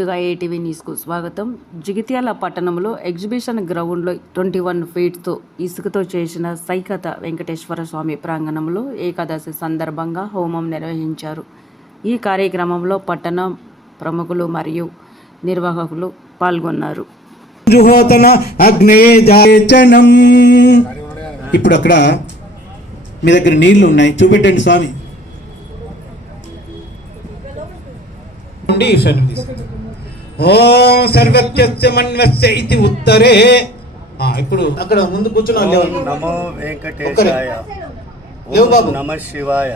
ముందుగా ఏటీవీ న్యూస్కు స్వాగతం. జగిత్యాల పట్టణంలో ఎగ్జిబిషన్ గ్రౌండ్లో 21 ఫీట్తో ఇసుకతో చేసిన సైకత వెంకటేశ్వర స్వామి ప్రాంగణంలో ఏకాదశి సందర్భంగా హోమం నిర్వహించారు. ఈ కార్యక్రమంలో పట్టణ ప్రముఖులు మరియు నిర్వాహకులు పాల్గొన్నారు. ఇప్పుడు అక్కడ మీ దగ్గర నీళ్లు ఉన్నాయి, చూపెట్టండి స్వామి. ఓం సర్వత్యస్య మన్వస్య ఇతి ఉత్తరే. ఇప్పుడు అక్కడ ముందు కూర్చున్నా. నమో వెంకటేశాయ, నమ శివాయ.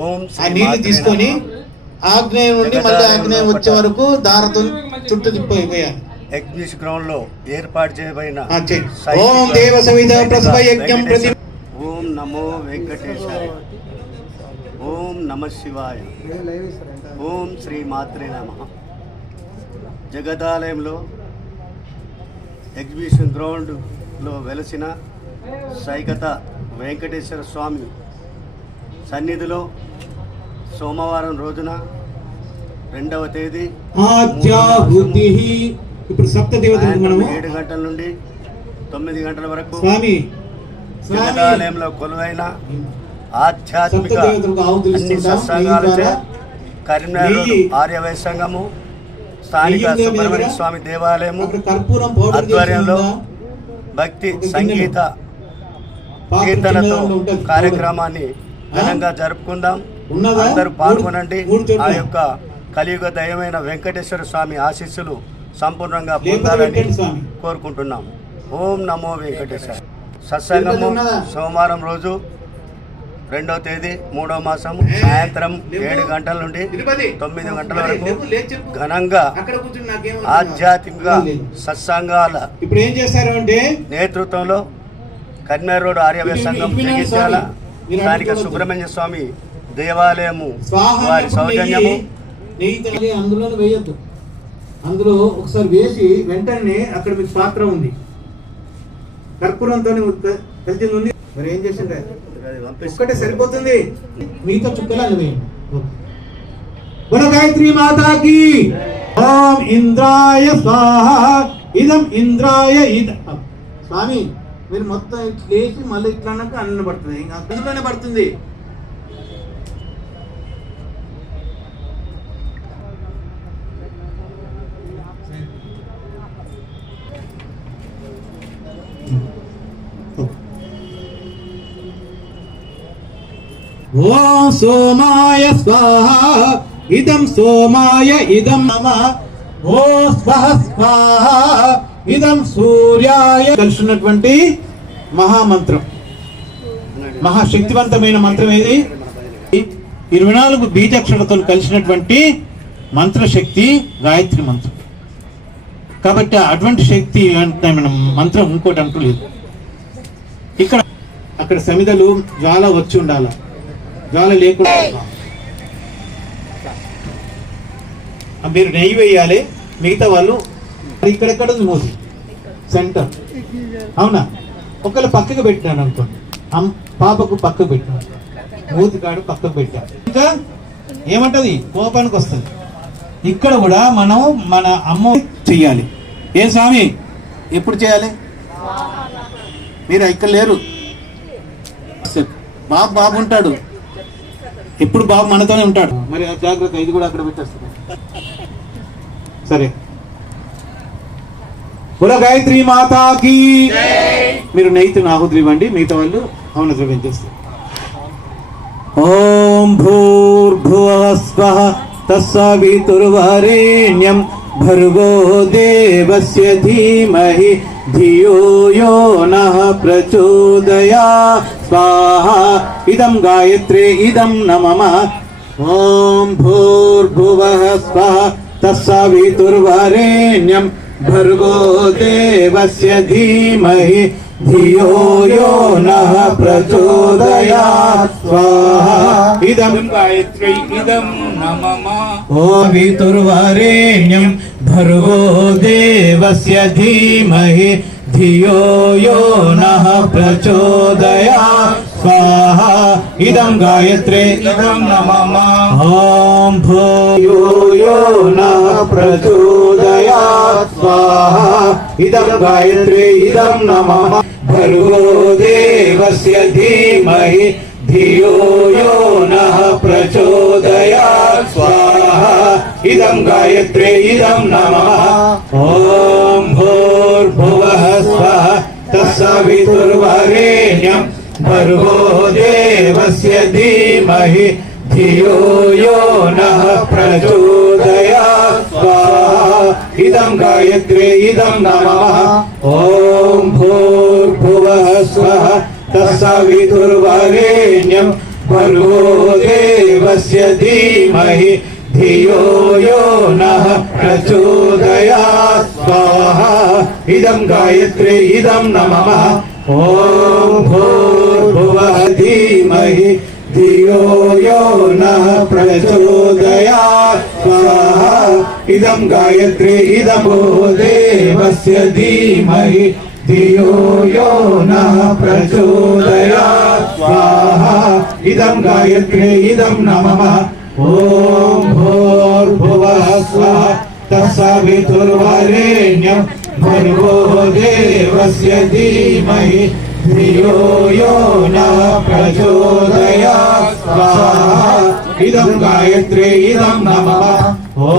ఓం ఆ నీళ్లు తీసుకొని ఆగ్నేయం నుండి మళ్ళీ ఆగ్నేయం వచ్చే వరకు దారతో చుట్టూ తిప్పిపోయాలి. ఎగ్జిబిషన్ గ్రౌండ్ లో ఏర్పాటు చేయబడిన ఓం దేవ సవిత ప్రసవ యజ్ఞం ప్రతి. ఓం నమో వెంకటేశాయ, ఓం నమ శివాయ, ఓం శ్రీ మాత్రే నమః. జగదాలయంలో ఎగ్జిబిషన్ గ్రౌండ్లో వెలసిన సైకత వెంకటేశ్వర స్వామి సన్నిధిలో సోమవారం రోజున 2వ తేదీ ఇప్పుడు సప్తదేవతలు 7 గంటల నుండి 9 గంటల వరకు జగదాలయంలో కొలువైన ఆధ్యాత్మిక అన్ని సత్సంగాలచే కరీంనగర్ ఆర్యవైశ్య సంఘము, స్థానిక సుబ్రహ్మణ్య స్వామి దేవాలయము ఆధ్వర్యంలో భక్తి సంగీత కీర్తనతో కార్యక్రమాన్ని ఘనంగా జరుపుకుందాం. అందరూ పాల్గొనండి. ఆ యొక్క కలియుగ దైవమైన వెంకటేశ్వర స్వామి ఆశీస్సులు సంపూర్ణంగా పొందాలని కోరుకుంటున్నాం. ఓం నమో వెంకటేశ్వర. సత్సంగము సోమవారం రోజు 2వ తేదీ 3వ మాసం సాయంత్రం 7 గంటల నుండి 9 గంటల వరకు ఘనంగా ఆధ్యాత్మిక సత్సంగాల నేతృత్వంలో కరీంనగర్ రోడ్ ఆర్యవైశ్య సంఘం జగిత్యాల స్థానిక సుబ్రహ్మణ్య స్వామి దేవాలయము వారి సౌజన్యము. అందులో ఒకసారి వేసి వెంటనే అక్కడ మీకు పాత్ర ఉంది, కర్పూరంతో కలిసింది ఉంది. మరి ఏం చేసిండ్రే, ఒక్కటే సరిపోతుంది, మీతో చుక్కలు వేయండి. గాయత్రి మాతాకి. ఓం ఇంద్రాయ స్వాహ ఇదం ఇంద్రాయ ఇద. స్వామి మీరు మొత్తం లేచి మళ్ళీ ఇట్లా అన్నాక అన్న పడుతుంది, ఇంకా అందులోనే పడుతుంది. ఓం సోమాయ స్వాహ ఇదం సోమాయ ఇదం నమః. ఓ స్వహ స్వాహ ఇదం సూర్యాయ. కలిసినటువంటి మహామంత్రం, మహాశక్తివంతమైన మంత్రం ఏది? 24 బీజాక్షరాలతో కలిసినటువంటి మంత్రశక్తి గాయత్రి మంత్రం. కాబట్టి అటువంటి శక్తి మంత్రం ఇంకోటి అంటూ లేదు. ఇక్కడ అక్కడ సమిదలు జ్వాల వచ్చి ఉండాల, జ్వాల లేకుండా మీరు నెయ్యి వేయాలి. మిగతా వాళ్ళు ఇక్కడెక్కడ ఉంది మోసి సెంటర్, అవునా? ఒకళ్ళు పక్కకు పెట్టినాను అనుకోండి, పాపకు పక్కకు పెట్టినాను, మూతి కాడు పక్కకు పెట్టాను, ఇంకా ఏమంటది కోపానికి వస్తుంది. ఇక్కడ కూడా మనం మన అమ్మ చెయ్యాలి. ఏ స్వామి ఎప్పుడు చేయాలి? మీరు ఇక్కడ లేరు, బాబు ఉంటాడు, ఎప్పుడు బాబు మనతోనే ఉంటాడు. మరి జాగ్రత్త, ఇది కూడా అక్కడ పెట్టేస్తుంది. సరే, గాయత్రి మాతాకి. మీరు నెయ్యి ఆహుతి ఇవ్వండి, మిగతా వాళ్ళు హవన ద్రవ్యం చేస్తారు. ఓం భూర్భువః స్వః తస్సవితుర్వరేణ్యం భర్గో దేవస్య ధీమహి ధియో యో నః ప్రచోదయాత్ స్వాహా. ఇదం గాయత్రీ ఇదం నమః. ఓం భూర్భువః స్వః తస్సవితుర్వరేణ్యం భర్గో దేవస్య ధీమహి ధియో యో నః ప్రచోదయాత్ స్వాహా. ఇదం గాయత్రీ ఇదం నమః. ఓం వితుర్వరేణ్యం భర్గో దేవస్య ధీమహి धियो यो नः प्रचोदयात् स्वाहा इदं गायत्रे इदं नमः ॐ भूयो यो नः प्रचोदयात् स्वाहा इदं गायत्रे इदं नमः भर्गो देवस्य धीमहि धियो यो नः प्रचोदयात् स्वाहा इदं गायत्रे इदं नमः ॐ भूर्भुवः स्वः तत्सवितुर्वरेण्यं भर्गो देवस्य धीमहि धियो यो नः प्रचोदयात् स्वाहा इदं गायत्रे इदं नमः ॐ भूर्भुवः स्वः तत्सवितुर्वरेण्यं भर्गो देवस्य धीमहि धियो यो नः प्रचोदयात् स्वाहा इदं गायत्रे इदं नमः ॐ भूर्भुवः धीमहि धियो यो नः प्रचोदयात् स्वाहा इदं गायत्रे इदं देवस्य धीमहि धियो यो नः प्रचोदयात् स्वाहा इदं गायत्रे इदं नमः ॐ भूर्भुवः स्वः तत्सवितुर्वरेण्यं भर्गो देवस्य धीमहि धियो यो नः प्रचोदयात् स्वाहा इदं गायत्रे इदं नमः ॐ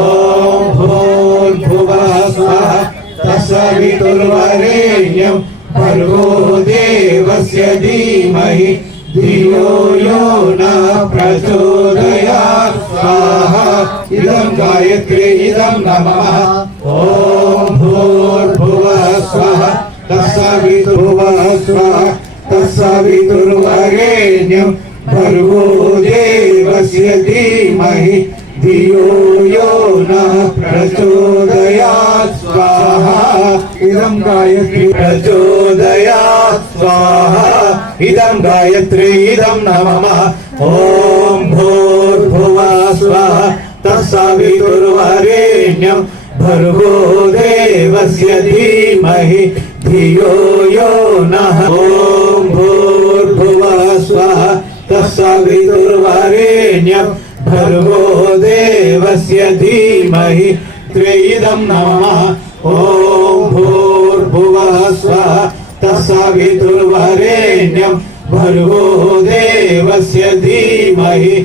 भूर्भुवः स्वः तत्सवितुर्वरेण्यं भर्गो देवस्य धीमहि धियो यो नः प्रचोदयात् स्वाहा इदं गायत्रे इदं नमः ॐ भूर्भुवः स्वः तत्सवितुर्वरेण्यं भर्गो देवस्य धीमहि धियो यो नः प्रचोदयात् स्वाहा इदं गायत्रे प्रचोदयात् स्वाहा इदं गायत्रे इदं नमः ॐ भूर्भुवः स्वः तत्सवितुर्वरेण्यं भर्गो देवस्य धीमहि धियो यो नः ॐ भूर्भुवः स्वः तत्सवितुर्वरेण्यं भर्गो देवस्य धीमहि इदं नमः ॐ भूर्भुवः स्वः तत्सवितुर्वरेण्यं भर्गो देवस्य धीमहि